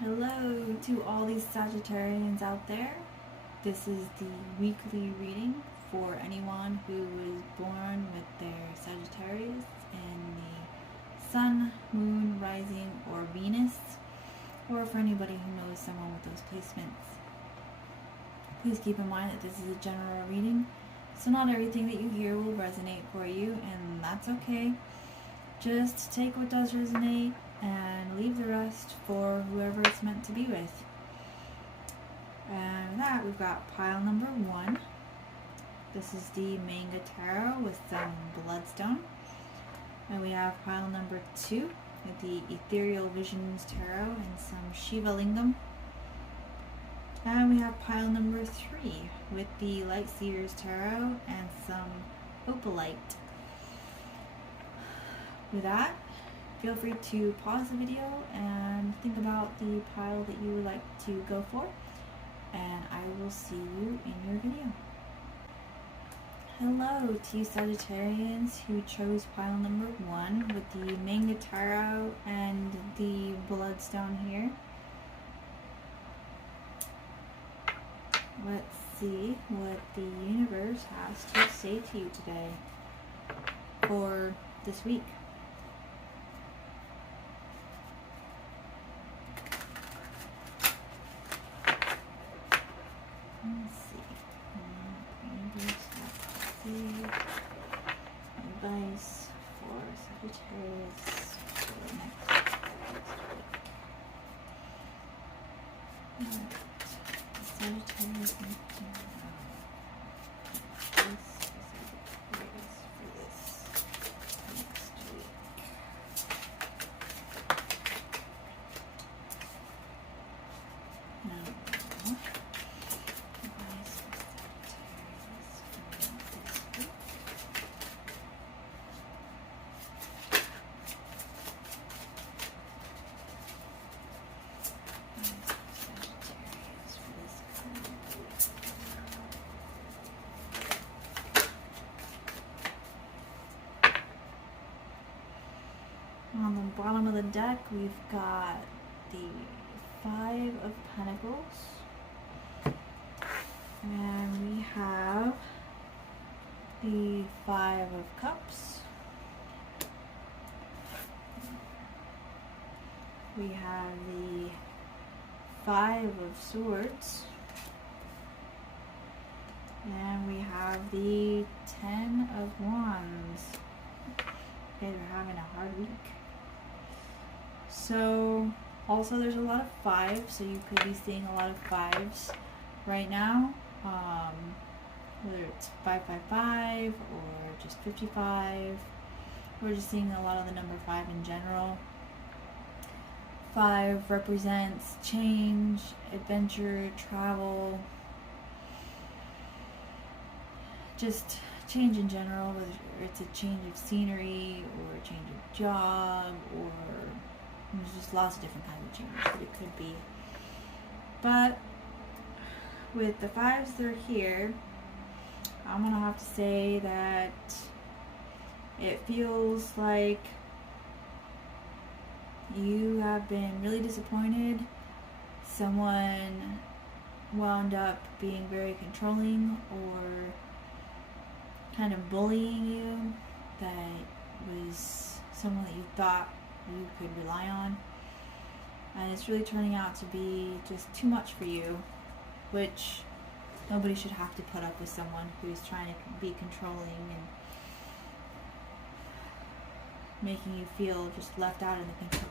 Hello to all these Sagittarians out there. This is the weekly reading for anyone who was born with their Sagittarius in the Sun, Moon, Rising, or Venus, or for anybody who knows someone with those placements. Please keep in mind that this is a general reading, so not everything that you hear will resonate for you, and that's okay. Just take what does resonate and leave the rest for whoever it's meant to be with. And with that, we've got pile number 1. This is the Manga Tarot with some Bloodstone. And we have pile number 2 with the Ethereal Visions Tarot and some Shiva Lingam. And we have pile number 3 with the Light Seers Tarot and some Opalite. With that, feel free to pause the video and think about the pile that you would like to go for, and I will see you in your video. Hello to you Sagittarians who chose pile number 1 with the Manga Tarot and the Bloodstone here. Let's see what the universe has to say to you today for this week. Advice for Sagittarius for the next week. Sagittarius for this next week. On the bottom of the deck, we've got the 5 of Pentacles, and we have the 5 of Cups, we have the 5 of Swords, and we have the 10 of Wands. Okay, they're having a hard week. So, also there's a lot of 5s, so you could be seeing a lot of 5s right now. Whether it's 555 or just 55. We're just seeing a lot of the number 5 in general. 5 represents change, adventure, travel, just change in general, whether it's a change of scenery or a change of job, or there's just lots of different kinds of changes that it could be. But with the 5s that are here, I'm gonna have to say that it feels like you have been really disappointed. Someone wound up being very controlling or kind of bullying you, that was someone that you thought you could rely on, and it's really turning out to be just too much for you, which nobody should have to put up with someone who's trying to be controlling and making you feel just left out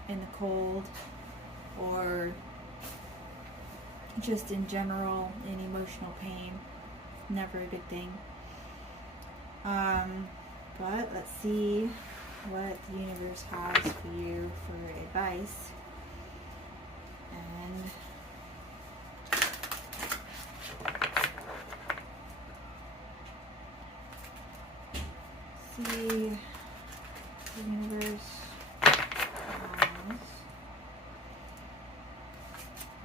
in the cold, or just in general in emotional pain. Never a good thing. But let's see what the universe has for you for advice. And see the universe has.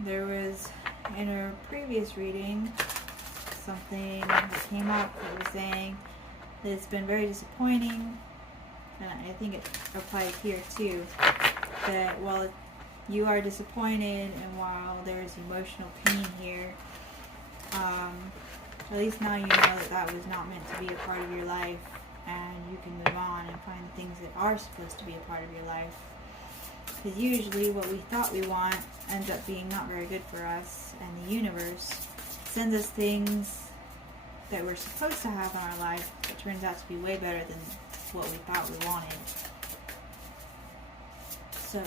There was, in a previous reading, something that came up that was saying that it's been very disappointing, and I think it applies here too, that while you are disappointed, and while there's emotional pain here, at least now you know that that was not meant to be a part of your life, and you can move on and find the things that are supposed to be a part of your life. Because usually what we thought we want ends up being not very good for us, and the universe sends us things that we're supposed to have in our life that turns out to be way better than what we thought we wanted. So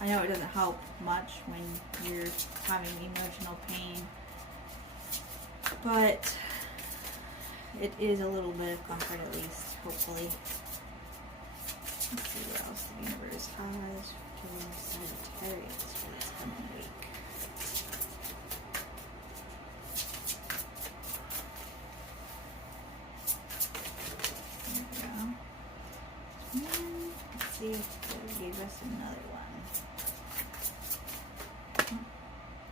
I know it doesn't help much when you're having emotional pain, but it is a little bit of comfort, at least, hopefully. Let's see what else the universe has for Sagittarius for this coming week. There we go. Let's see if they gave us another one. Oh,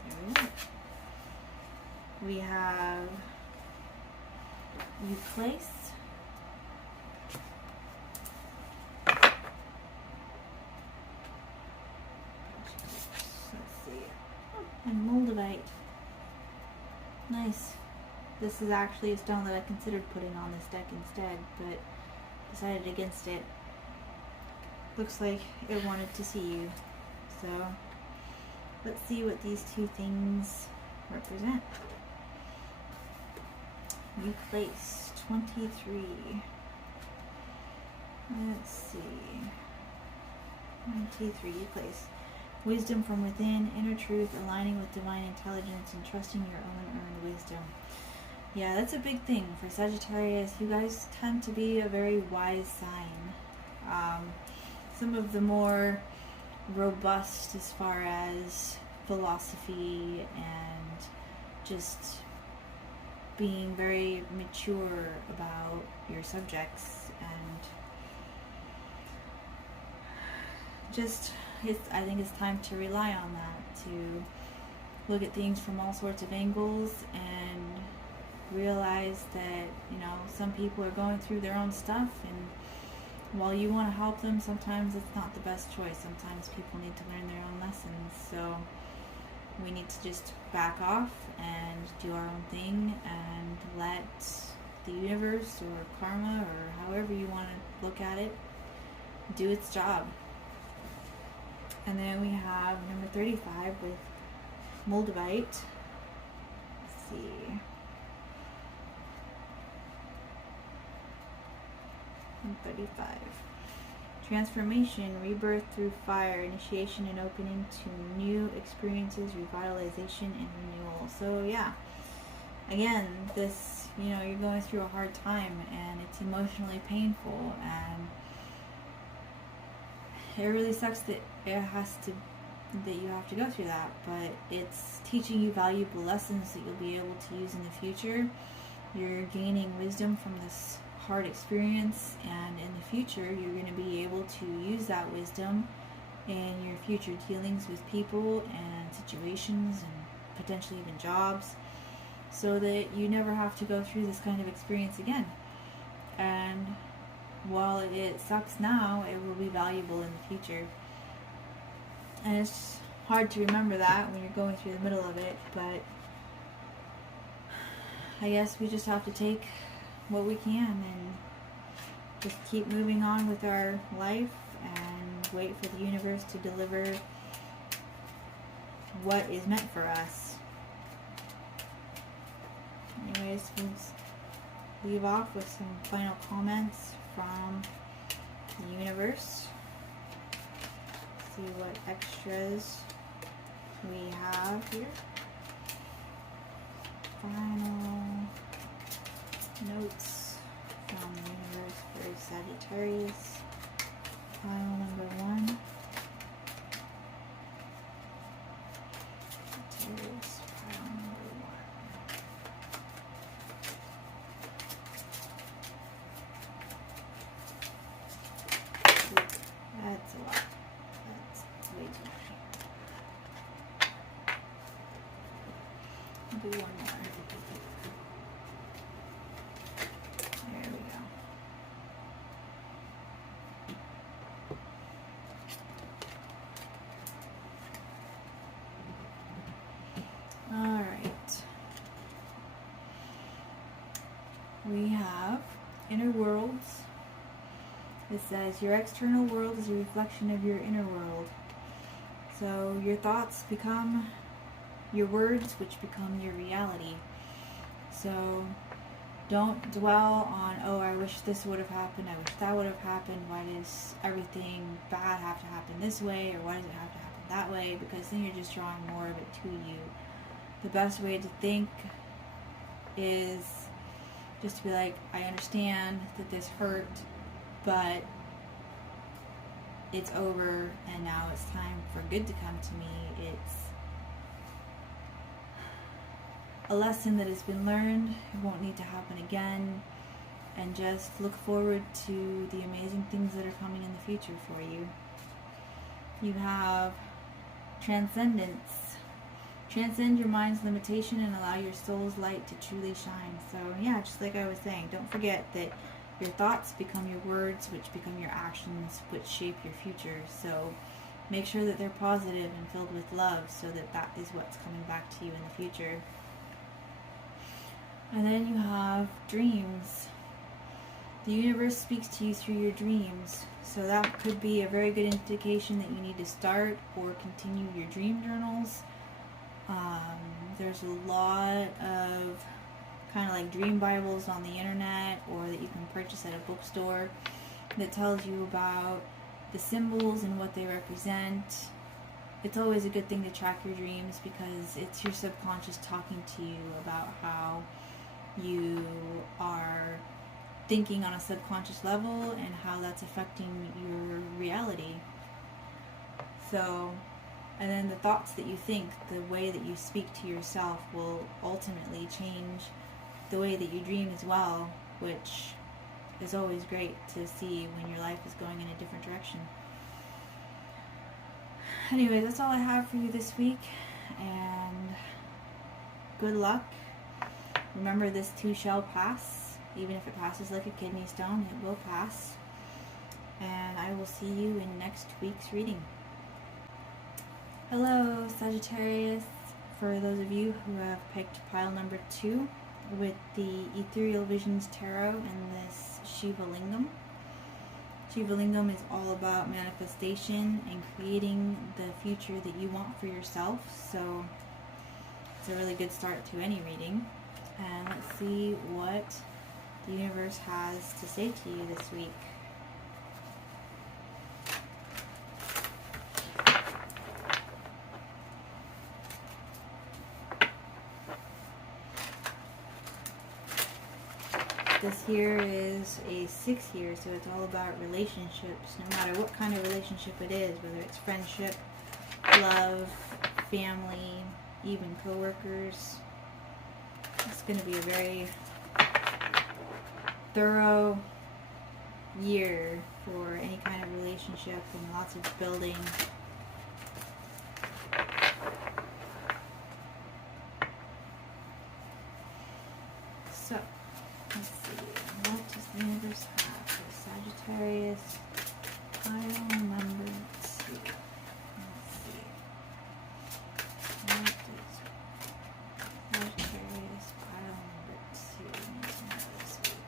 there we go. We have you place. Let's see. And Moldavite. Nice. This is actually a stone that I considered putting on this deck instead, but decided against it. Looks like it wanted to see you. So let's see what these two things represent. You place 23. Let's see. 23. You place wisdom from within, inner truth, aligning with divine intelligence, and trusting your own earned wisdom. Yeah, that's a big thing for Sagittarius. You guys tend to be a very wise sign. Some of the more robust as far as philosophy and just being very mature about your subjects, and just I think it's time to rely on that, to look at things from all sorts of angles and realize that, you know, some people are going through their own stuff, and while you want to help them, sometimes it's not the best choice. Sometimes people need to learn their own lessons, so we need to just back off and do our own thing and let the universe or karma, or however you want to look at it, do its job. And then we have number 35 with Moldavite. Let's see. 35. Transformation, rebirth through fire, initiation and opening to new experiences, revitalization and renewal. So yeah, again, this, you know, you're going through a hard time and it's emotionally painful, and it really sucks that you have to go through that, but it's teaching you valuable lessons that you'll be able to use in the future. You're gaining wisdom from this hard experience, and in the future you're going to be able to use that wisdom in your future dealings with people and situations and potentially even jobs, so that you never have to go through this kind of experience again. And while it sucks now, it will be valuable in the future. And it's hard to remember that when you're going through the middle of it, but I guess we just have to take what we can and just keep moving on with our life and wait for the universe to deliver what is meant for us. Anyways, we'll leave off with some final comments from the universe. See what extras we have here. Final notes from the universe for Sagittarius. Pile number 1. Sagittarius, pile number 1. That's a lot. That's way too much. I'll do one more. There we go. we have inner worlds. It says your external world is a reflection of your inner world. So your thoughts become your words, which become your reality. So don't dwell on, oh, I wish this would have happened, I wish that would have happened, why does everything bad have to happen this way, or why does it have to happen that way, because then you're just drawing more of it to you. The best way to think is just to be like, I understand that this hurt, but it's over and now it's time for good to come to me. It's a lesson that has been learned. It won't need to happen again. And just look forward to the amazing things that are coming in the future for you. You have transcendence. Transcend your mind's limitation and allow your soul's light to truly shine. So yeah, just like I was saying, don't forget that your thoughts become your words, which become your actions, which shape your future. So make sure that they're positive and filled with love, so that that is what's coming back to you in the future. And then you have dreams. The universe speaks to you through your dreams. So that could be a very good indication that you need to start or continue your dream journals. There's a lot of kind of like dream Bibles on the internet, or that you can purchase at a bookstore, that tells you about the symbols and what they represent. It's always a good thing to track your dreams, because it's your subconscious talking to you about how you are thinking on a subconscious level and how that's affecting your reality. So, and then the thoughts that you think, the way that you speak to yourself, will ultimately change the way that you dream as well, which is always great to see when your life is going in a different direction. Anyway, that's all I have for you this week, and good luck. Remember, this too shall pass. Even if it passes like a kidney stone, it will pass. And I will see you in next week's reading. Hello, Sagittarius. For those of you who have picked pile number 2 with the Ethereal Visions Tarot and this Shiva Lingam. Shiva Lingam is all about manifestation and creating the future that you want for yourself. So it's a really good start to any reading. And let's see what the universe has to say to you this week. This here is a 6 year, so it's all about relationships, no matter what kind of relationship it is, whether it's friendship, love, family, even co-workers. It's going to be a very thorough year for any kind of relationship, and lots of building. So, let's see, what does the universe have for Sagittarius pile number 2? Let's see. What does Sagittarius pile number 2 need to know this week?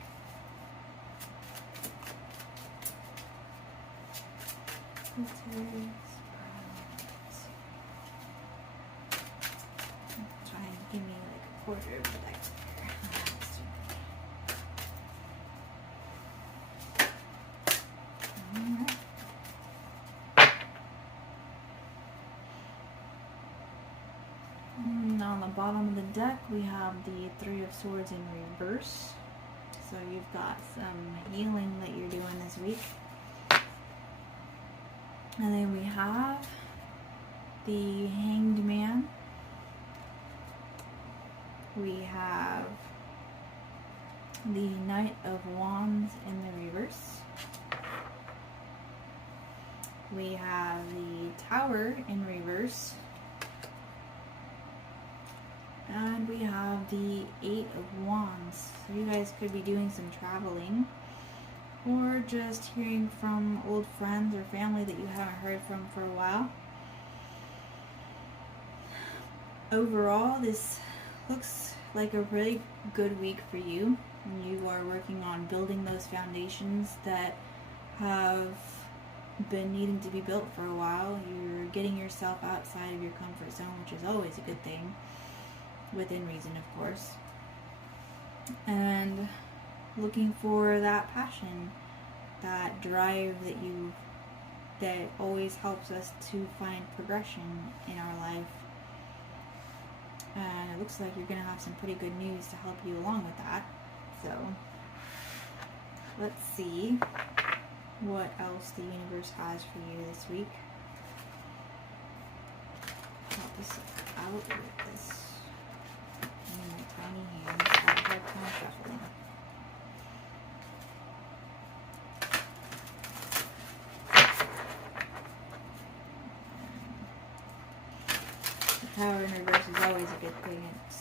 Sagittarius pile number 2. Try and give me like a quarter of the deck here. On the bottom of the deck, we have the 3 of Swords in reverse. So you've got some healing that you're doing this week. And then we have the Hanged Man. We have the Knight of Wands in the reverse. We have the Tower in reverse. And we have the 8 of Wands. So you guys could be doing some traveling, or just hearing from old friends or family that you haven't heard from for a while. Overall, this looks like a really good week for you. You are working on building those foundations that have been needing to be built for a while. You're getting yourself outside of your comfort zone, which is always a good thing, within reason, of course. And looking for that passion, that drive that always helps us to find progression in our life. And it looks like you're going to have some pretty good news to help you along with that. So let's see what else the universe has for you this week. Help this out with this in my tiny hands. I have a hard time shuffling. The Tower in reverse is always a good thing. It's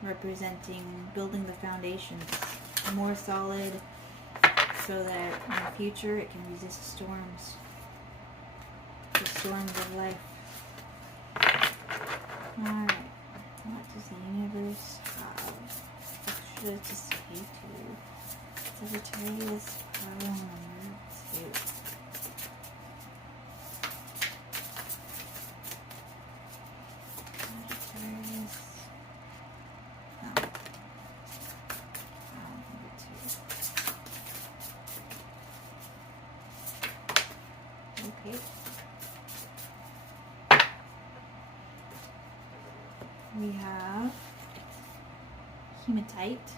representing building the foundations more solid, so that in the future it can resist storms. The storms of life. Alright. What does the universe have? What should it just say to Sagittarius pile number 2? Sagittarius. No. Pile number 2. Okay. We have hematite.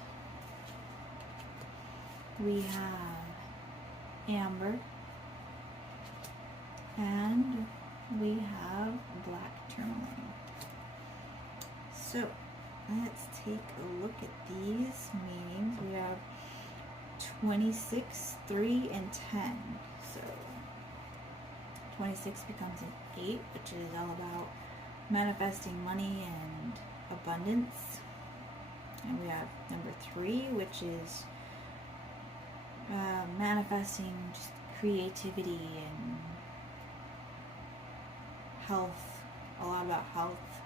We have amber. And we have black tourmaline. So let's take a look at these meanings. We have 26, 3, and 10. So 26 becomes an 8, which is all about manifesting money and abundance. And we have number 3, which is manifesting just creativity and health, a lot about health.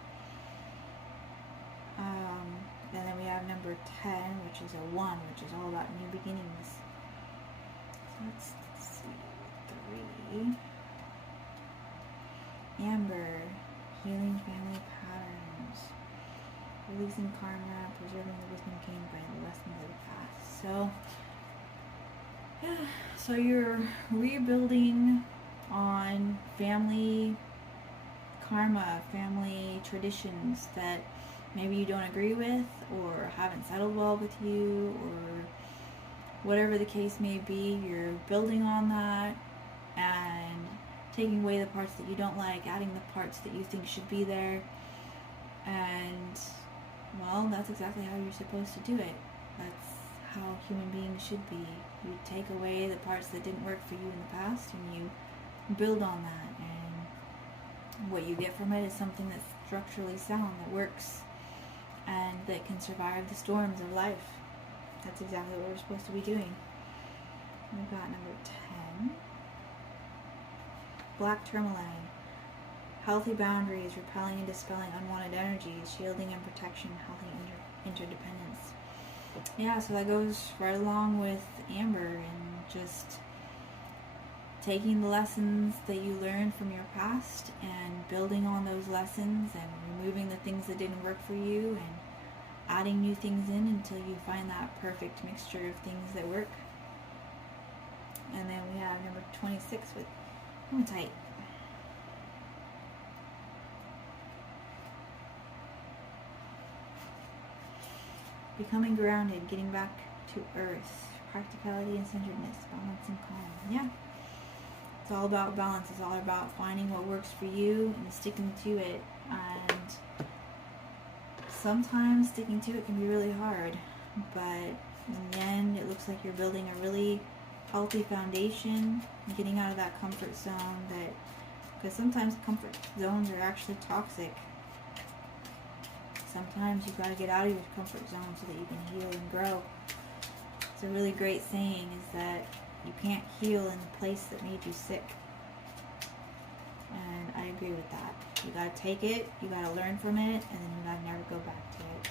And then we have number 10, which is a 1, which is all about new beginnings. So let's see, 3. Amber, healing family patterns, releasing karma, preserving the wisdom gained by the lessons of the past. So you're rebuilding on family karma, family traditions that maybe you don't agree with or haven't settled well with you, or whatever the case may be. You're building on that and taking away the parts that you don't like, adding the parts that you think should be there. And, well, that's exactly how you're supposed to do it. That's how human beings should be. You take away the parts that didn't work for you in the past and you build on that. And what you get from it is something that's structurally sound, that works, and that can survive the storms of life. That's exactly what we're supposed to be doing. We've got number 10. Black tourmaline. Healthy boundaries, repelling and dispelling unwanted energies, shielding and protection, healthy interdependence. Yeah, so that goes right along with amber, and just taking the lessons that you learned from your past and building on those lessons and removing the things that didn't work for you and adding new things in until you find that perfect mixture of things that work. And then we have number 26 with hematite. Becoming grounded, getting back to earth, practicality and centeredness, balance and calm. Yeah. It's all about balance. It's all about finding what works for you and sticking to it. And sometimes sticking to it can be really hard. But in the end, it looks like you're building a really healthy foundation, getting out of that comfort zone, because sometimes comfort zones are actually toxic. Sometimes you've got to get out of your comfort zone so that you can heal and grow. It's a really great saying, is that you can't heal in the place that made you sick. And I agree with that. You got to take it, you got to learn from it, and then you got to never go back to it.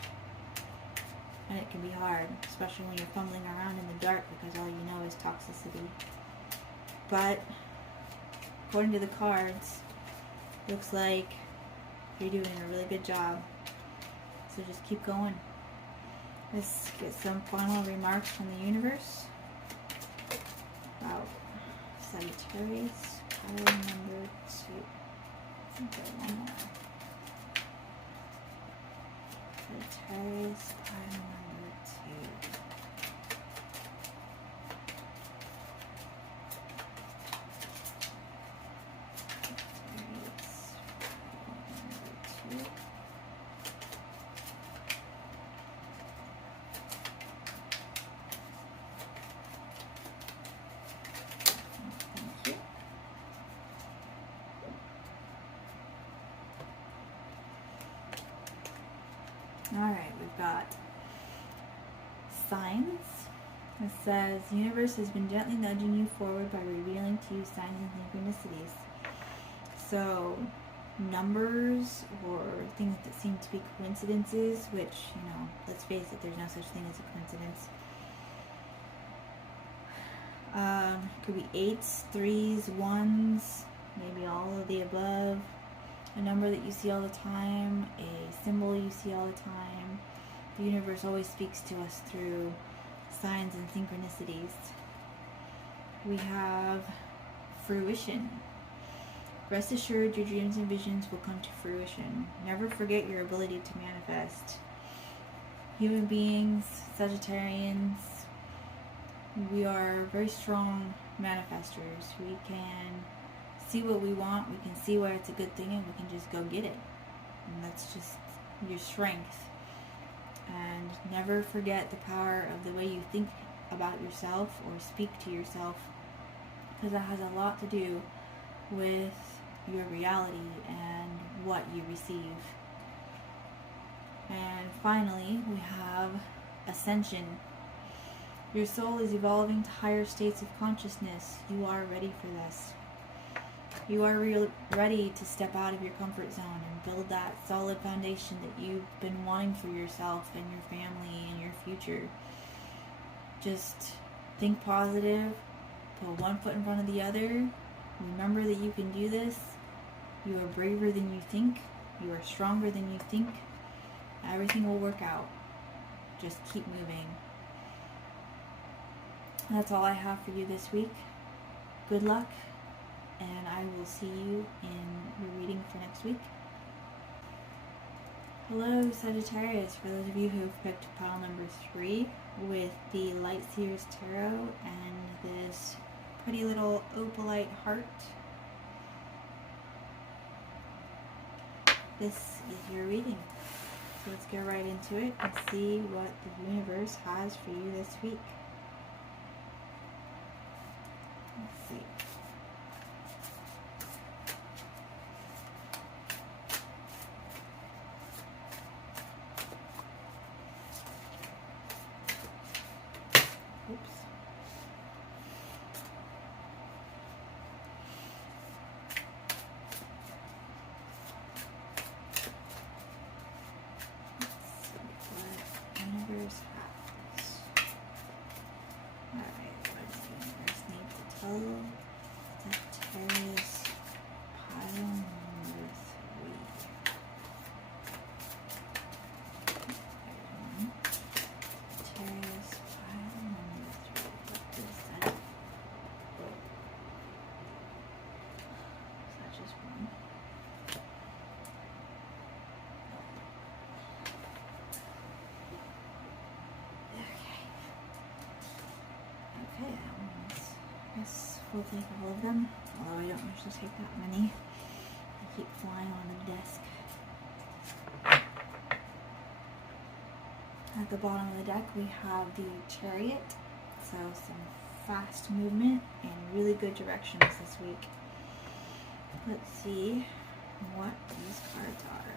And it can be hard, especially when you're fumbling around in the dark because all you know is toxicity. But according to the cards, looks like you're doing a really good job. So just keep going. Let's get some final remarks from the universe about Sagittarius, pile number 2. Okay, one more. Sagittarius, pile number 2. Alright, we've got signs. It says, the universe has been gently nudging you forward by revealing to you signs and synchronicities. So, numbers or things that seem to be coincidences, which, let's face it, there's no such thing as a coincidence. Could be 8s, 3s, 1s, maybe all of the above. A number that you see all the time, a symbol you see all the time. The universe always speaks to us through signs and synchronicities. We have fruition. Rest assured, your dreams and visions will come to fruition. Never forget your ability to manifest. Human beings, Sagittarians, we are very strong manifestors. We can see what we want, we can see why it's a good thing, and we can just go get it. And that's just your strength. And never forget the power of the way you think about yourself or speak to yourself, because that has a lot to do with your reality and what you receive. And finally, we have ascension. Your soul is evolving to higher states of consciousness. You are ready for this. You are ready to step out of your comfort zone and build that solid foundation that you've been wanting for yourself and your family and your future. Just think positive, put one foot in front of the other. Remember that you can do this. You are braver than you think. You are stronger than you think. Everything will work out. Just keep moving. That's all I have for you this week. Good luck. And I will see you in your reading for next week. Hello, Sagittarius. For those of you who have picked pile number 3 with the Light Seers Tarot and this pretty little opalite heart, this is your reading. So let's get right into it and see what the universe has for you this week. Let's see. Sagittarius pile number 3. Sagittarius pile number 3. What is that? Is that just one? Okay, that one is, I guess we'll take all of them, although I don't usually take that many. They keep flying on the desk. At the bottom of the deck we have the Chariot, so some fast movement and really good directions this week. Let's see what these cards are.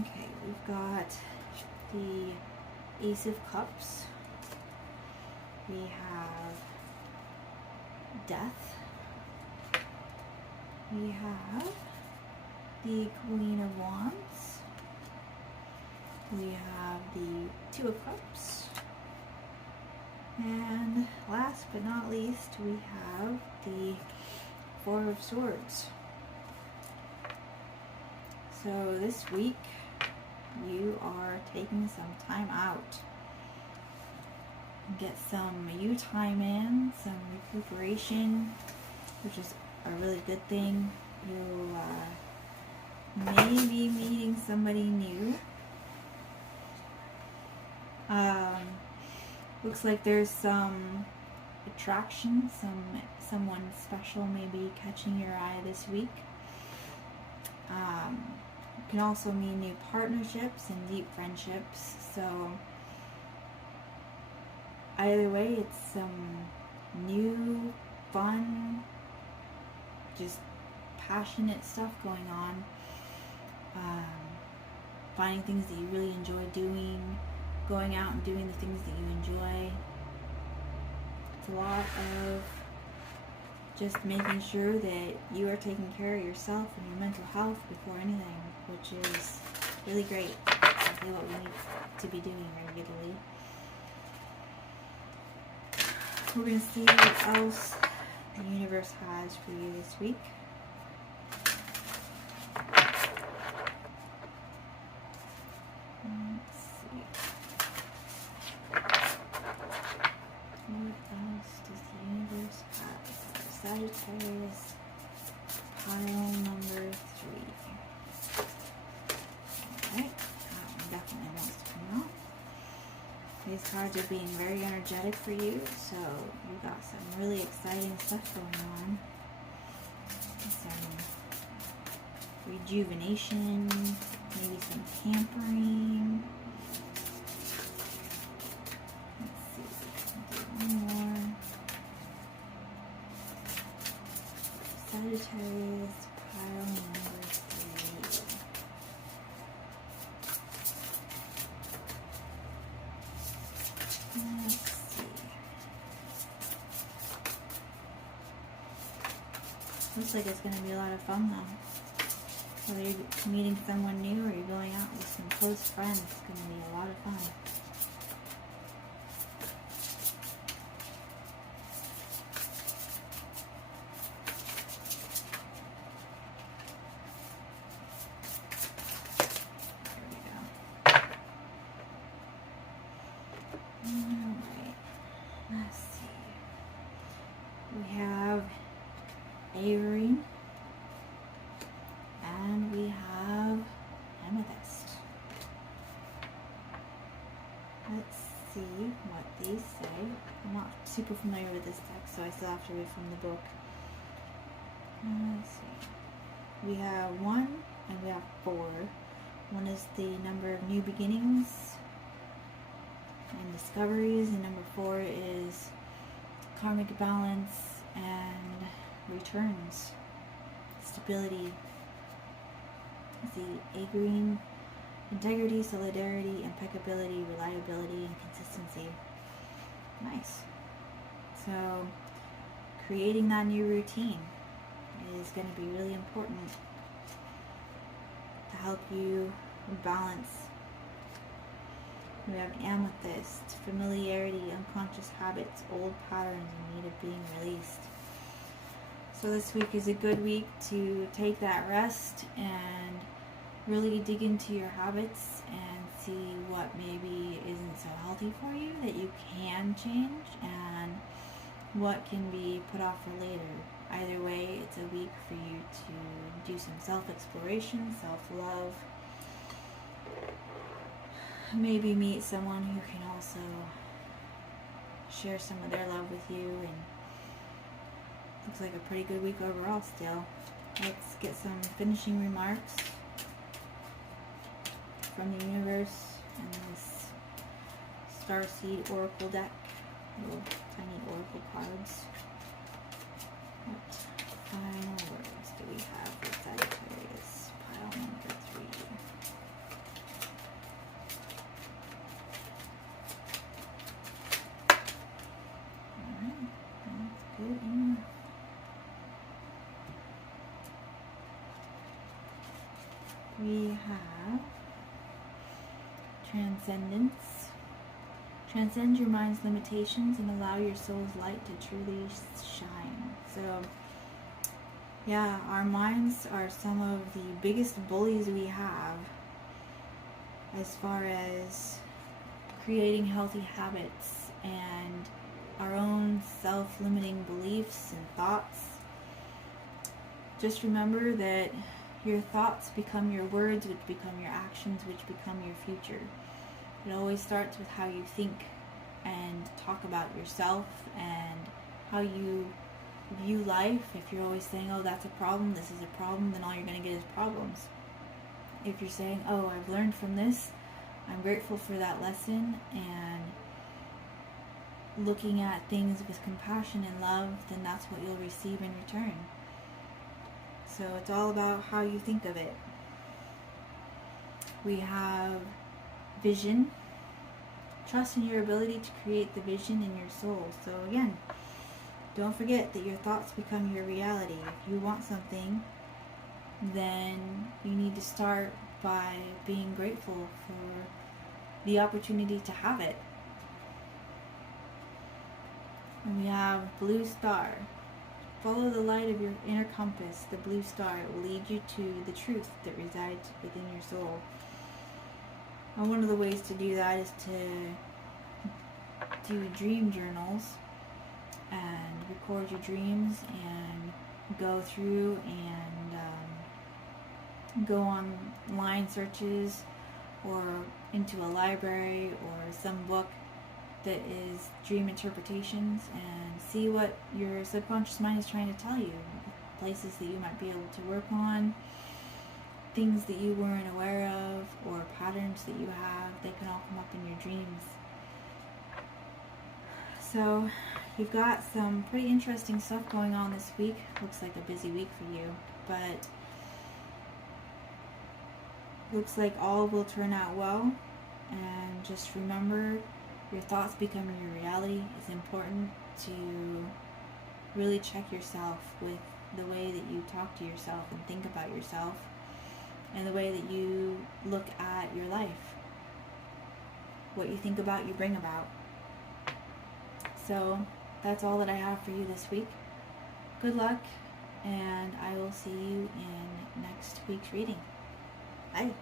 Okay, we've got the Ace of Cups. We have Death. We have the Queen of Wands. We have the Two of Cups. And last but not least, we have the Four of Swords. So this week, you are taking some time out. Get some you time in, some recuperation, which is a really good thing. You may be meeting somebody new. Looks like there's some attraction, someone special may be catching your eye this week. You can also mean new partnerships and deep friendships. So either way, it's some new, fun, just passionate stuff going on. Finding things that you really enjoy doing, going out and doing the things that you enjoy. It's a lot of just making sure that you are taking care of yourself and your mental health before anything, which is really great. Exactly what we need to be doing regularly. We're going to see what else the universe has for you this week. Let's see. What else does the universe have for Sagittarius? Pile number 3. Alright, that one definitely wants to come out. These cards are being very energetic for you, so you got some really exciting stuff going on. Some rejuvenation, maybe some pampering. Let's see, do one more. Sagittarius, pile number 3. Let's see. Looks like it's going to be a lot of fun though. Whether you're meeting someone new or you're going out with some close friends, it's going to be a lot of fun. Alright, let's see. We have Avery and we have Amethyst. Let's see what they say. I'm not super familiar with this deck, so I still have to read from the book. Let's see. We have 1 and we have 4. 1 is the number of new beginnings and discoveries, and number 4 is karmic balance and returns, stability. The A green, integrity, solidarity, impeccability, reliability, and consistency. Nice. So creating that new routine is going to be really important to help you balance. We have Amethyst, familiarity, unconscious habits, old patterns in need of being released. So this week is a good week to take that rest and really dig into your habits and see what maybe isn't so healthy for you that you can change and what can be put off for later. Either way, it's a week for you to do some self-exploration, self-love. Maybe meet someone who can also share some of their love with you, and looks like a pretty good week overall still. Let's get some finishing remarks from the universe and this Starseed Oracle deck. Little tiny oracle cards. What final words do we have for Sagittarius? Pile number 3. We have transcendence. Transcend your mind's limitations and allow your soul's light to truly shine. So, yeah, our minds are some of the biggest bullies we have as far as creating healthy habits and our own self-limiting beliefs and thoughts. Just remember that your thoughts become your words, which become your actions, which become your future. It always starts with how you think and talk about yourself and how you view life. If you're always saying, oh, that's a problem, this is a problem, then all you're going to get is problems. If you're saying, oh, I've learned from this, I'm grateful for that lesson, and looking at things with compassion and love, then that's what you'll receive in return. So it's all about how you think of it. We have vision. Trust in your ability to create the vision in your soul. So again, don't forget that your thoughts become your reality. If you want something, then you need to start by being grateful for the opportunity to have it. And we have blue star. Follow the light of your inner compass, the blue star. It will lead you to the truth that resides within your soul. And one of the ways to do that is to do dream journals and record your dreams and go through and go online searches or into a library or some book that is dream interpretations and see what your subconscious mind is trying to tell you. Places that you might be able to work on, things that you weren't aware of, or patterns that you have, they can all come up in your dreams. So you've got some pretty interesting stuff going on this week. Looks like a busy week for you, but looks like all will turn out well. And just remember, your thoughts becoming your reality. It's important to really check yourself with the way that you talk to yourself and think about yourself, and the way that you look at your life. What you think about, you bring about. So that's all that I have for you this week. Good luck, and I will see you in next week's reading. Bye.